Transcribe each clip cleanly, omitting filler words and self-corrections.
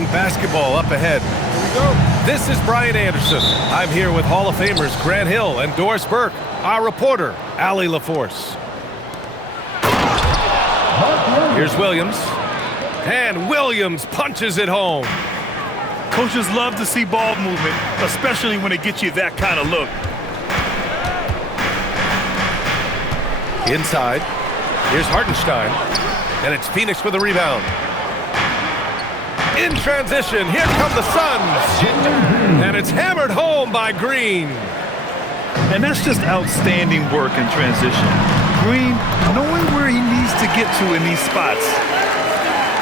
Basketball up ahead. This is Brian Anderson. I'm here with Hall of Famers Grant Hill and Doris Burke. Our reporter, Allie LaForce. Here's Williams. And Williams punches it home. Coaches love to see ball movement, especially when it gets you that kind of look. Inside. Here's Hartenstein. And it's Phoenix with a rebound. In transition, here come the Suns. And it's hammered home by Green. And that's just outstanding work in transition. Green knowing where he needs to get to in these spots.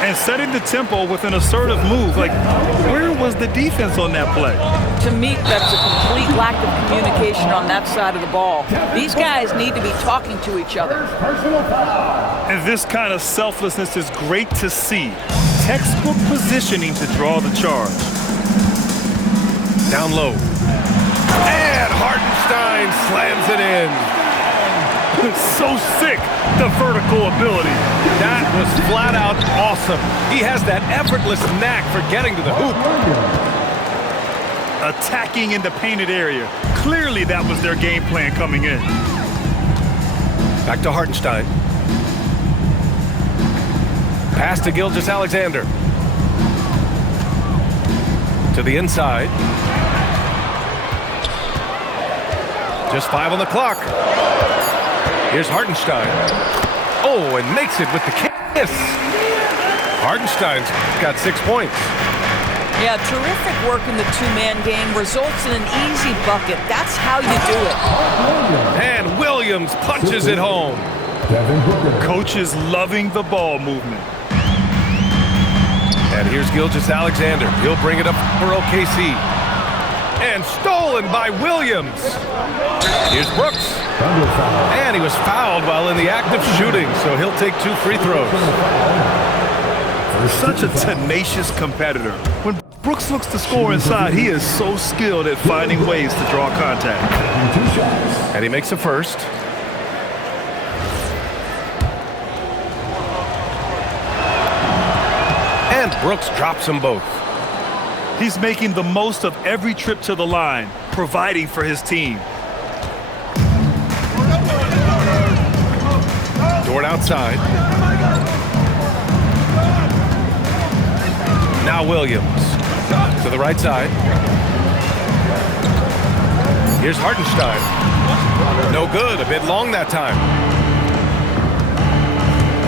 And setting the tempo with an assertive move. Like, where was the defense on that play? To me, that's a complete lack of communication on that side of the ball. These guys need to be talking to each other. And this kind of selflessness is great to see. Textbook positioning to draw the charge. Down low. And Hartenstein slams it in. So sick, the vertical ability. That was flat out awesome. He has that effortless knack for getting to the hoop. Attacking in the painted area. Clearly that was their game plan coming in. Back to Hartenstein. Pass to Gilgeous-Alexander. To the inside. Just 5 on the clock. Here's Hartenstein. Oh, and makes it with the kiss. Hartenstein's got 6 points. Yeah, terrific work in the two-man game results in an easy bucket. That's how you do it. And Williams punches it home. Coaches loving the ball movement. And here's Gilgeous-Alexander. He'll bring it up for OKC. And stolen by Williams. Here's Brooks. And he was fouled while in the act of shooting, so he'll take 2 free throws. Such a tenacious competitor. When Brooks looks to score inside, he is so skilled at finding ways to draw contact. And he makes a first. And Brooks drops them both. He's making the most of every trip to the line, providing for his team. Dort outside. Now Williams to the right side. Here's Hartenstein. No good, a bit long that time.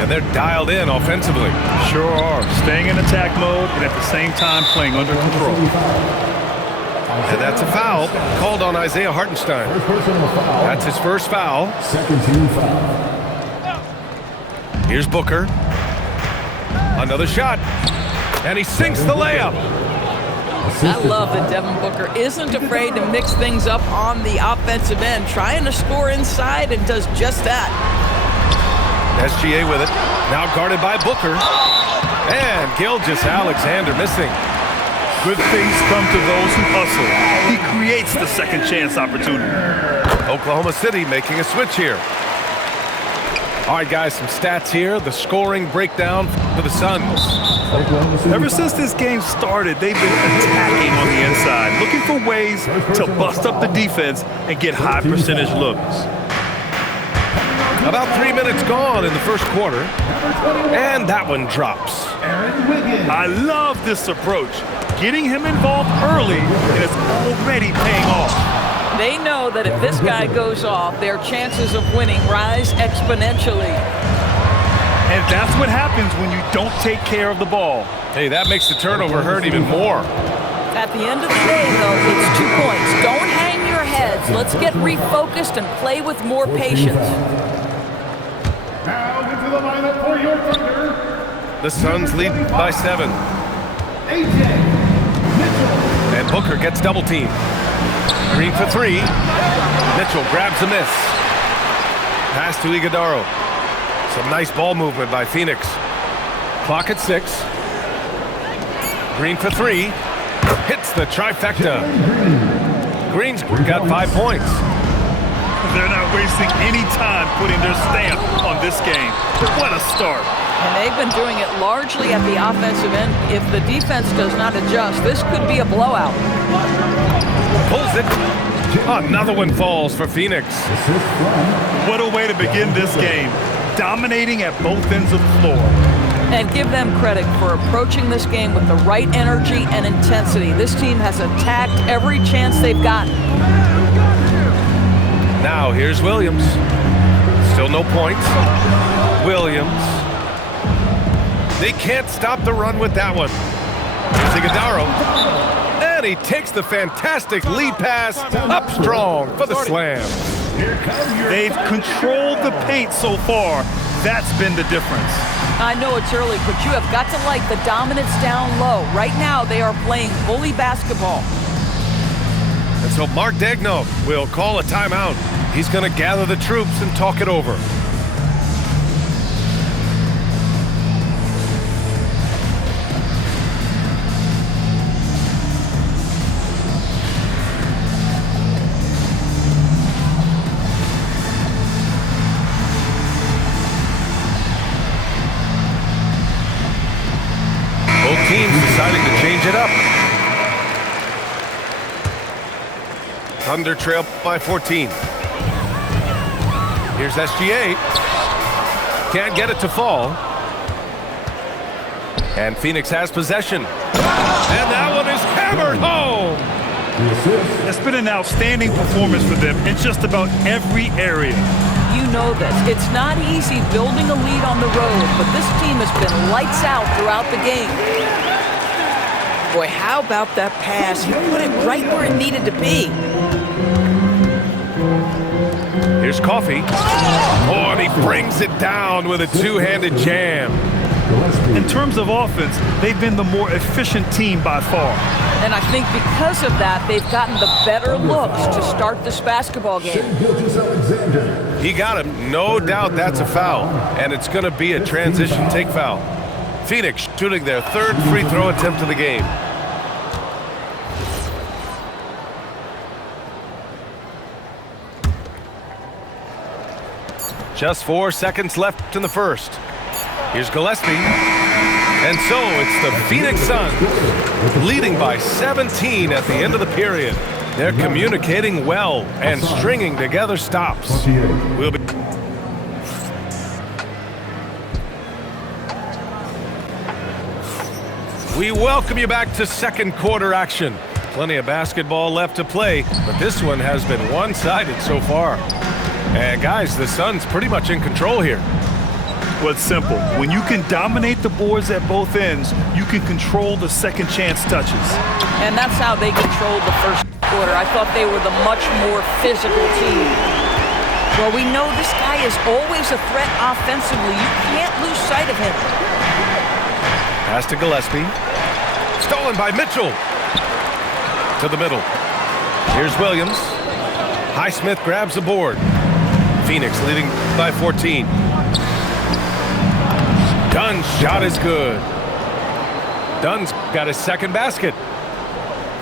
And they're dialed in offensively. Sure are. Staying in attack mode and at the same time playing under control. And that's a foul called on Isaiah Hartenstein. That's his first foul. Second team foul. Here's Booker. Another shot. And he sinks the layup. I love that Devin Booker isn't afraid to mix things up on the offensive end, trying to score inside and does just that. SGA with it. Now guarded by Booker. And Gilgeous-Alexander missing. Good things come to those who hustle. He creates the second chance opportunity. Oklahoma City making a switch here. All right, guys, some stats here. The scoring breakdown for the Suns. Ever since this game started, they've been attacking on the inside, looking for ways to bust up the defense and get high percentage looks. About 3 minutes gone in the first quarter. And that one drops. I love this approach. Getting him involved early, and it's already paying off. They know that if this guy goes off, their chances of winning rise exponentially. And that's what happens when you don't take care of the ball. Hey, that makes the turnover hurt even more. At the end of the day, though, it's 2 points. Don't hang your heads. Let's get refocused and play with more patience. Now into the lineup for your Thunder. The Suns lead by 7. AJ Mitchell. And Booker gets double teamed. Green for 3. Mitchell grabs a miss. Pass to Iguodaro. Some nice ball movement by Phoenix. Clock at 6. Green for 3. Hits the trifecta. Green's got 5 points. They're not wasting any time putting their stamp on this game. What a start. And they've been doing it largely at the offensive end. If the defense does not adjust, this could be a blowout. Pulls it. Another one falls for Phoenix. What a way to begin this game. Dominating at both ends of the floor. And give them credit for approaching this game with the right energy and intensity. This team has attacked every chance they've gotten. Now here's Williams. Still no points. Williams. They can't stop the run with that one. Here's Iguodaro. And he takes the fantastic lead pass up strong for the slam. They've controlled the paint so far. That's been the difference. I know it's early, but you have got to like the dominance down low. Right now, they are playing bully basketball. And so Mark Daigneault will call a timeout. He's going to gather the troops and talk it over. Both teams deciding to change it up. Thunder trail by 14. Here's SGA. Can't get it to fall. And Phoenix has possession. And that one is hammered home. It's been an outstanding performance for them in just about every area. You know this. It's not easy building a lead on the road, but this team has been lights out throughout the game. Boy, how about that pass? He put it right where it needed to be. Here's Coffee. Oh, and he brings it down with a two-handed jam. In terms of offense, they've been the more efficient team by far. And I think because of that, they've gotten the better looks to start this basketball game. He got him. No doubt that's a foul. And it's going to be a transition take foul. Phoenix shooting their third free throw attempt of the game. Just 4 seconds left in the first. Here's Gillespie. And so it's the Phoenix Suns leading by 17 at the end of the period. They're communicating well and stringing together stops. We welcome you back to second quarter action. Plenty of basketball left to play, but this one has been one-sided so far. And guys, the Suns pretty much in control here. Well, it's simple. When you can dominate the boards at both ends, you can control the second chance touches. And that's how they controlled the first quarter. I thought they were the much more physical team. Well, we know this guy is always a threat offensively. You can't lose sight of him. Pass to Gillespie. Stolen by Mitchell. To the middle. Here's Williams. Highsmith grabs the board. Phoenix leading by 14. Dunn's shot is good. Dunn's got his second basket.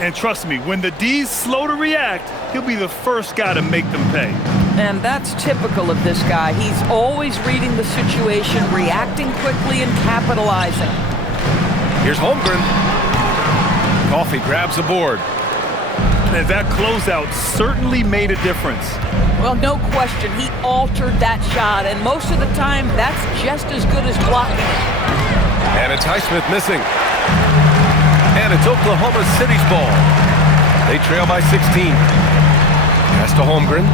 And trust me, when the D's slow to react, he'll be the first guy to make them pay. And that's typical of this guy. He's always reading the situation, reacting quickly and capitalizing. Here's Holmgren. Coffee grabs the board. And that closeout certainly made a difference. Well, no question, he altered that shot, and most of the time, that's just as good as blocking it. And it's Highsmith missing. And it's Oklahoma City's ball. They trail by 16. Pass to Holmgren.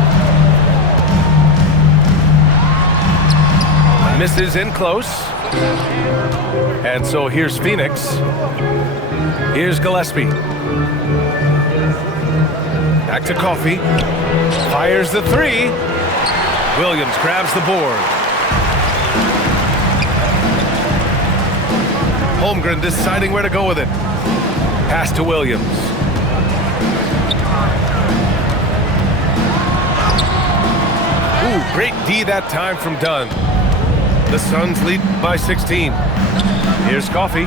Misses in close. And so here's Phoenix. Here's Gillespie. Back to Coffee. Fires the three. Williams grabs the board. Holmgren deciding where to go with it. Pass to Williams. Ooh, great D that time from Dunn. The Suns lead by 16. Here's Coffee.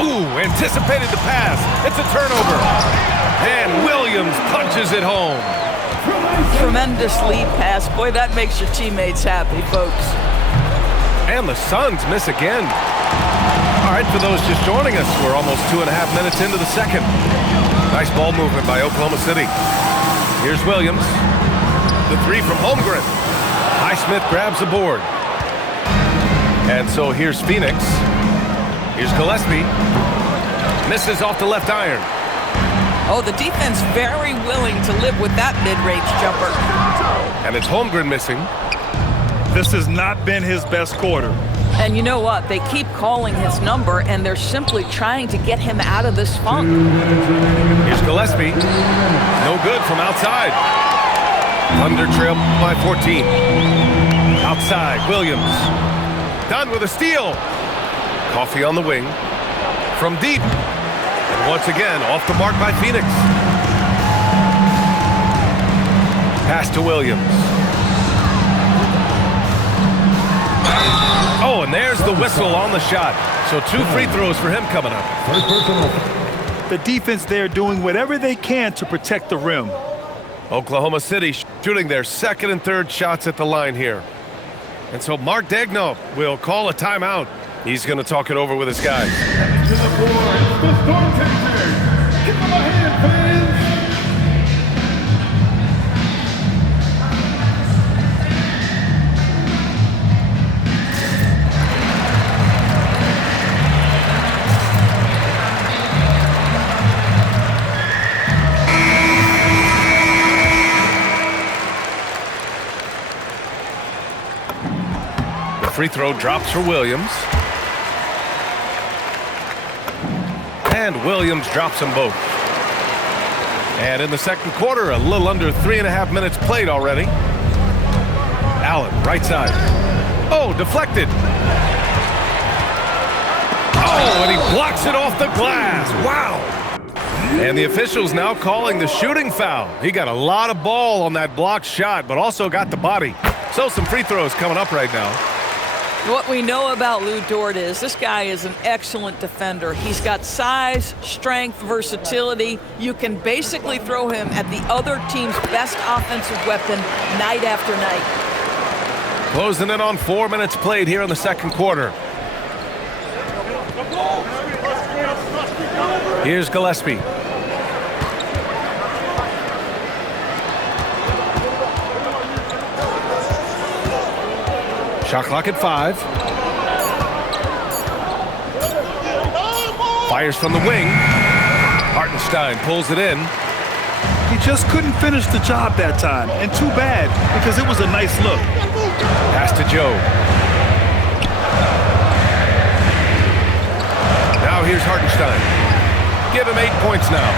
Ooh, anticipated the pass. It's a turnover. And Williams punches it home. Tremendous lead pass. Boy, that makes your teammates happy, folks. And the Suns miss again. All right, for those just joining us, we're almost 2.5 minutes into the second. Nice ball movement by Oklahoma City. Here's Williams. The three from Holmgren. Highsmith grabs the board. And so here's Phoenix. Here's Gillespie. Misses off the left iron. Oh, the defense very willing to live with that mid-range jumper. And it's Holmgren missing. This has not been his best quarter. And you know what? They keep calling his number, and they're simply trying to get him out of this funk. Here's Gillespie. No good from outside. Thunder trail by 14. Outside, Williams. Done with a steal. Coffee on the wing. From deep. And once again, off the mark by Phoenix. Pass to Williams. Oh, and there's the whistle on the shot. So 2 free throws for him coming up. First personal. The defense there doing whatever they can to protect the rim. Oklahoma City shooting their second and third shots at the line here. And so Mark Daigneault will call a timeout. He's going to talk it over with his guys. To the board, the Storm Chasers. Give them a hand, fans. The free throw drops for Williams. And Williams drops them both. And in the second quarter, a little under 3.5 minutes played already. Allen, right side. Oh, deflected. Oh, and he blocks it off the glass. Wow. And the officials now calling the shooting foul. He got a lot of ball on that blocked shot, but also got the body. So some free throws coming up right now. What we know about Lu Dort is this guy is an excellent defender. He's got size, strength, versatility. You can basically throw him at the other team's best offensive weapon night after night. Closing in on 4 minutes played here in the second quarter. Here's Gillespie. Shot clock at 5. Fires from the wing. Hartenstein pulls it in. He just couldn't finish the job that time, and too bad, because it was a nice look. Pass to Joe. Now here's Hartenstein. Give him 8 points now.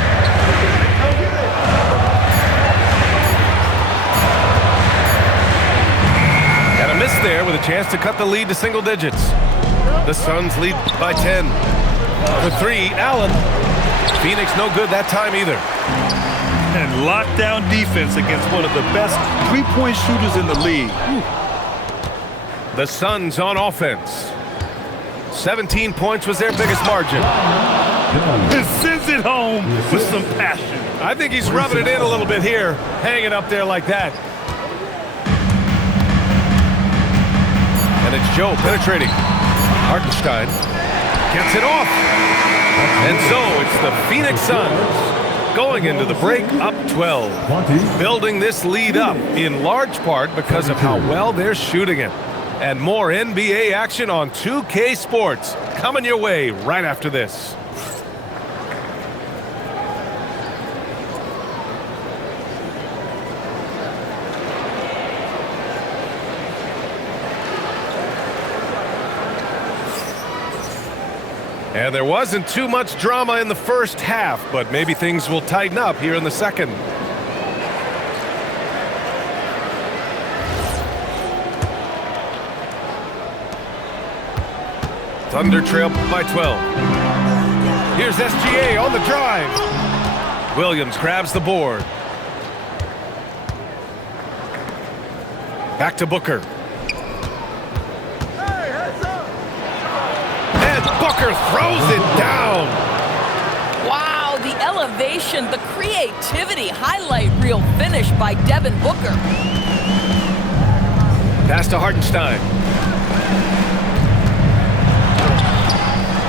And a miss there with a chance to cut the lead to single digits. The Suns lead by 10. For 3, Allen. Phoenix no good that time either. And lockdown defense against one of the best three-point shooters in the league. The Suns on offense. 17 points was their biggest margin. And sends it home with some passion. I think he's rubbing it in a little bit here, hanging up there like that. And it's Joe penetrating. Hartenstein gets it off. And so it's the Phoenix Suns going into the break up 12. Building this lead up in large part because of how well they're shooting it. And more NBA action on 2K Sports coming your way right after this. And there wasn't too much drama in the first half, but maybe things will tighten up here in the second. Thunder trail by 12. Here's SGA on the drive. Williams grabs the board. Back to Booker. And Booker throws it down. Wow, the elevation, the creativity, highlight reel finish by Devin Booker. Pass to Hartenstein.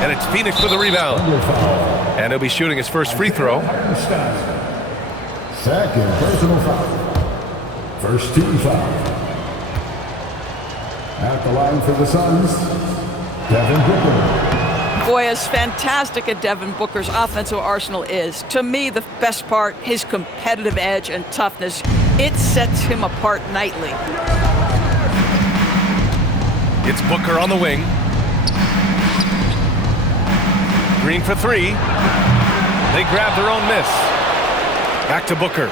And it's Phoenix for the rebound. And he'll be shooting his first free throw. Second personal foul. First team foul. At the line for the Suns, Devin Booker. Boy, as fantastic as Devin Booker's offensive arsenal is, to me, the best part, his competitive edge and toughness, it sets him apart nightly. It's Booker on the wing. Green for three. They grab their own miss. Back to Booker.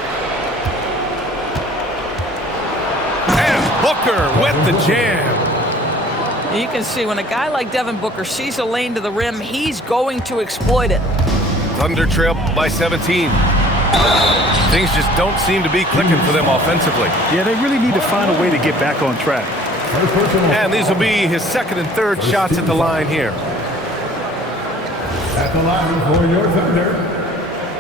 And Booker with the jam. You can see when a guy like Devin Booker sees a lane to the rim, he's going to exploit it. Thunder trail by 17. Things just don't seem to be clicking for them offensively. Yeah, they really need to find a way to get back on track. And these will be his second and third shots at the line here. At the line for your Thunder,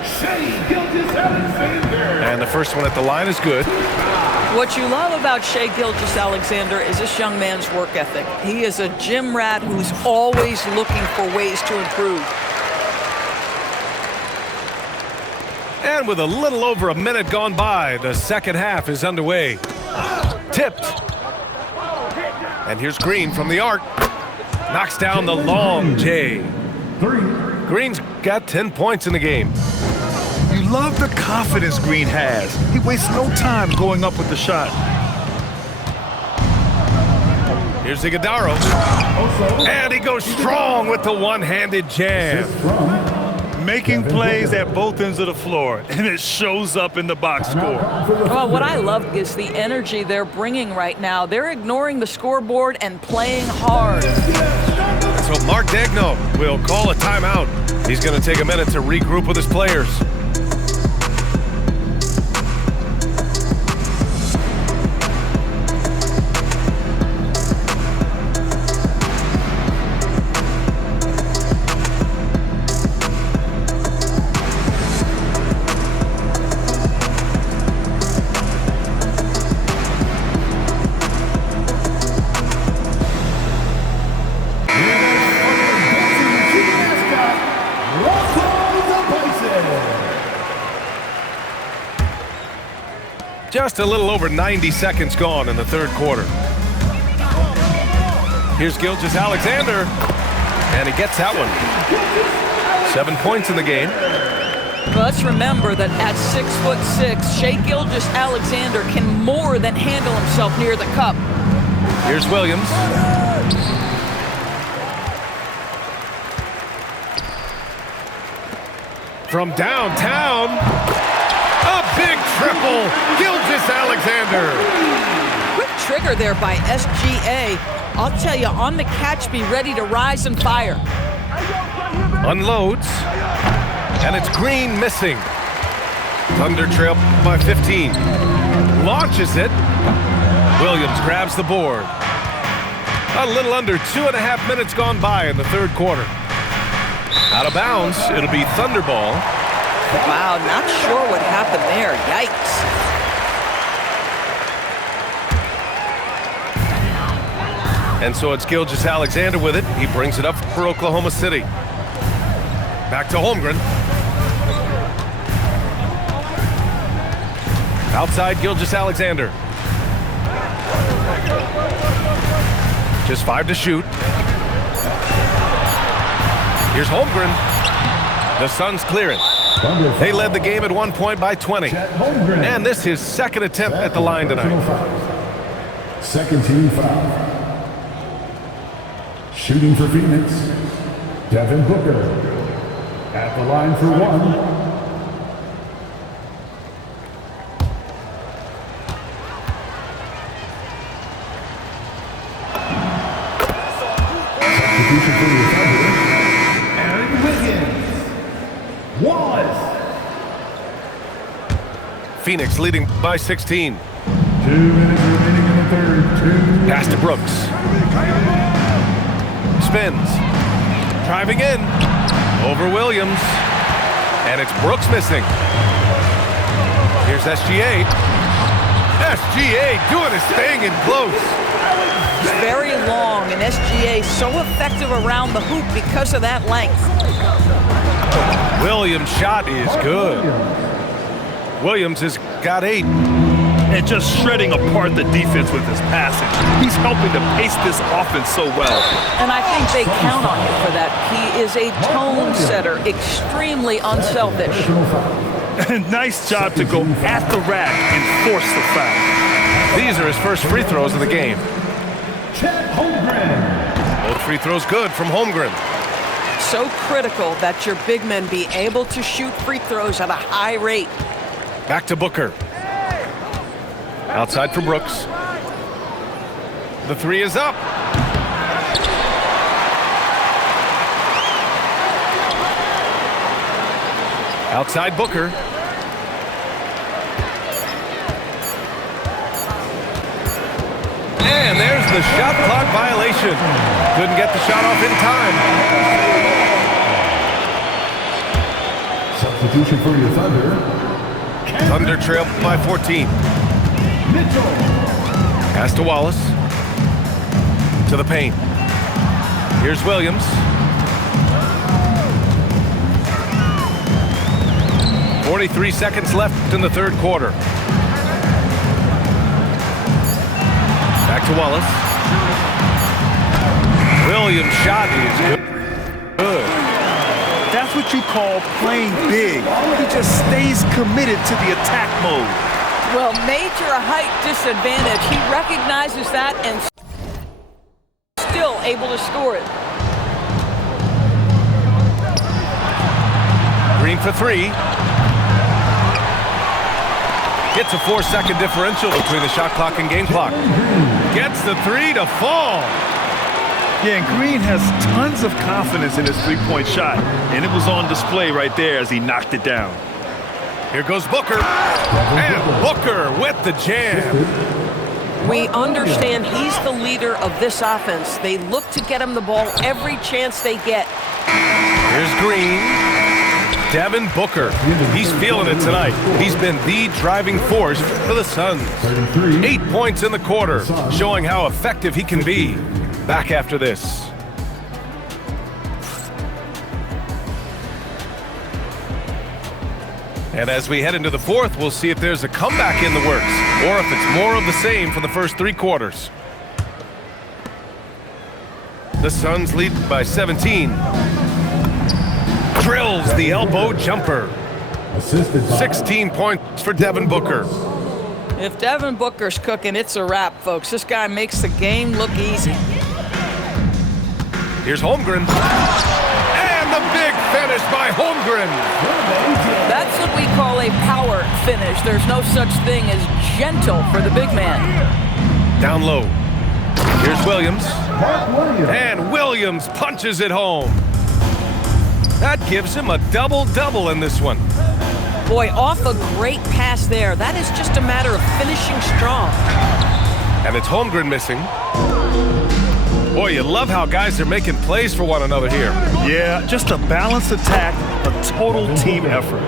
Shai Gilgeous-Alexander. And the first one at the line is good. What you love about Shai Gilgeous-Alexander is this young man's work ethic. He is a gym rat who's always looking for ways to improve. And with a little over a minute gone by, the second half is underway. Tipped. And here's Green from the arc. Knocks down the long J. Green's got 10 points in the game. You love the confidence Green has. He wastes no time going up with the shot. Here's Iguodaro. And he goes strong with the one-handed jam. Making plays at both ends of the floor, and it shows up in the box score. Well, what I love is the energy they're bringing right now. They're ignoring the scoreboard and playing hard. So Mark Daigneault will call a timeout. He's going to take a minute to regroup with his players. Just a little over 90 seconds gone in the third quarter. Here's Gilgeous-Alexander, and he gets that one. 7 points in the game. Let's remember that at 6'6", Shai Gilgeous-Alexander can more than handle himself near the cup. Here's Williams. From downtown. A big triple, Gilgeous-Alexander. Quick trigger there by SGA. I'll tell you, on the catch, be ready to rise and fire. Unloads, and it's Green missing. Thunder trail by 15. Launches it. Williams grabs the board. A little under 2.5 minutes gone by in the third quarter. Out of bounds, it'll be Thunder ball. Wow, not sure what happened there. Yikes. And so it's Gilgeous-Alexander with it. He brings it up for Oklahoma City. Back to Holmgren. Outside Gilgeous-Alexander. Just 5 to shoot. Here's Holmgren. The Suns clear it. They led the game at 1 point by 20. And this is his second attempt at the line tonight. Second team foul. Shooting for Phoenix, Devin Booker. At the line for one. Substitution for the Thunder. Aaron Wiggins. Phoenix leading by 16. 2 minutes remaining in the third. Pass to Brooks. Spins. Driving in. Over Williams. And it's Brooks missing. Here's SGA. SGA doing his thing in close. Very long, and SGA so effective around the hoop because of that length. Williams' shot is good. Williams has got 8. And just shredding apart the defense with his passing. He's helping to pace this offense so well. And I think they count on him for that. He is a tone setter, extremely unselfish. Nice job to go at the rack and force the foul. These are his first free throws of the game. Chet Holmgren. Both free throws good from Holmgren. So critical that your big men be able to shoot free throws at a high rate. Back to Booker. Outside for Brooks. The 3 is up. Outside Booker. And there's the shot clock violation. Couldn't get the shot off in time. Substitution for your Thunder. Thunder trail by 14. Mitchell. Pass to Wallace. To the paint. Here's Williams. 43 seconds left in the third quarter. Back to Wallace. Williams' shot is good. That's what you call playing big. He just stays committed to the attack mode. Well, major height disadvantage. He recognizes that and still able to score it. Green for 3. Gets a 4-second differential between the shot clock and game clock. Gets the 3 to fall. Yeah, and Green has tons of confidence in his three-point shot, and it was on display right there as he knocked it down. Here goes Booker. And Booker with the jam. We understand he's the leader of this offense. They look to get him the ball every chance they get. Here's Green. Devin Booker. He's feeling it tonight. He's been the driving force for the Suns. 8 points in the quarter, showing how effective he can be. Back after this. And as we head into the fourth, we'll see if there's a comeback in the works or if it's more of the same for the first 3 quarters. The Suns lead by 17. Drills the elbow jumper. 16 points for Devin Booker. If Devin Booker's cooking, it's a wrap, folks. This guy makes the game look easy. Here's Holmgren. And the big finish by Holmgren. That's what we call a power finish. There's no such thing as gentle for the big man. Down low. Here's Williams. And Williams punches it home. That gives him a double-double in this one. Boy, off a great pass there. That is just a matter of finishing strong. And it's Holmgren missing. Boy, you love how guys are making plays for one another here. Yeah, just a balanced attack, a total team effort.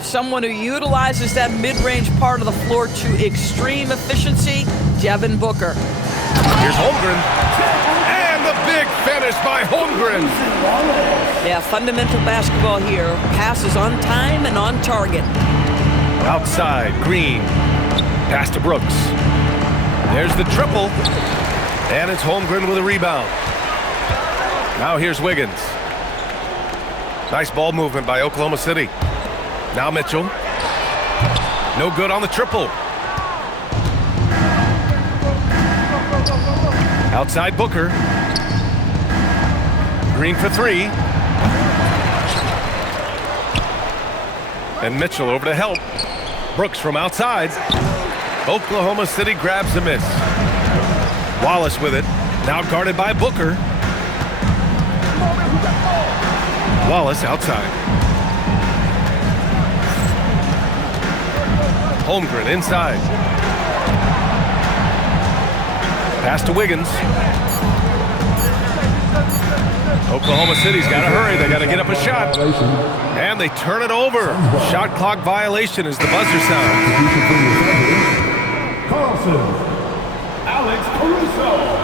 Someone who utilizes that mid-range part of the floor to extreme efficiency, Devin Booker. Here's Holmgren. And the big finish by Holmgren. Yeah, fundamental basketball here. Passes on time and on target. Outside, Green. Pass to Brooks. There's the triple. And it's Holmgren with a rebound. Now here's Wiggins. Nice ball movement by Oklahoma City. Now Mitchell. No good on the triple. Outside Booker. Green for 3. And Mitchell over to help. Brooks from outside. Oklahoma City grabs the miss. Wallace with it. Now guarded by Booker. Wallace outside. Holmgren inside. Pass to Wiggins. Oklahoma City's got to hurry. They got to get up a shot. Violation. And they turn it over. Shot clock violation as the buzzer sounds. Carlson. Alex Caruso.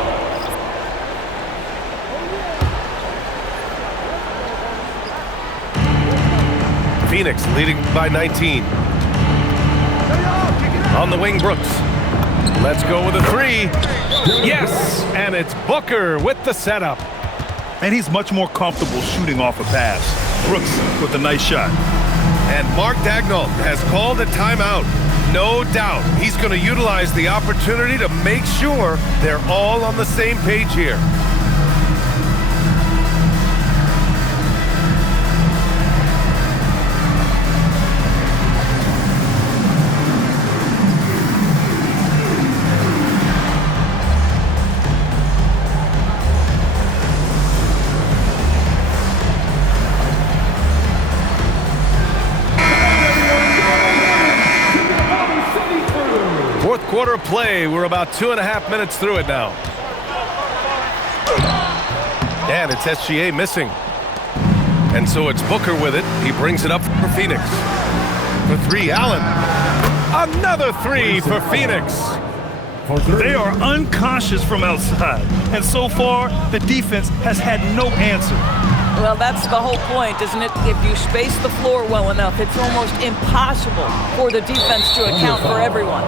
Phoenix leading by 19. On the wing, Brooks. Let's go with a three. Yes, and it's Booker with the setup. And he's much more comfortable shooting off a pass. Brooks with a nice shot. And Mark Daigneault has called a timeout. No doubt he's going to utilize the opportunity to make sure they're all on the same page here. Fourth quarter of play. We're about 2.5 minutes through it now. And it's SGA missing. And so it's Booker with it. He brings it up for Phoenix. For three, Allen. Another three for Phoenix. They are unconscious from outside. And so far, the defense has had no answer. Well, that's the whole point, isn't it? If you space the floor well enough, it's almost impossible for the defense to account for everyone.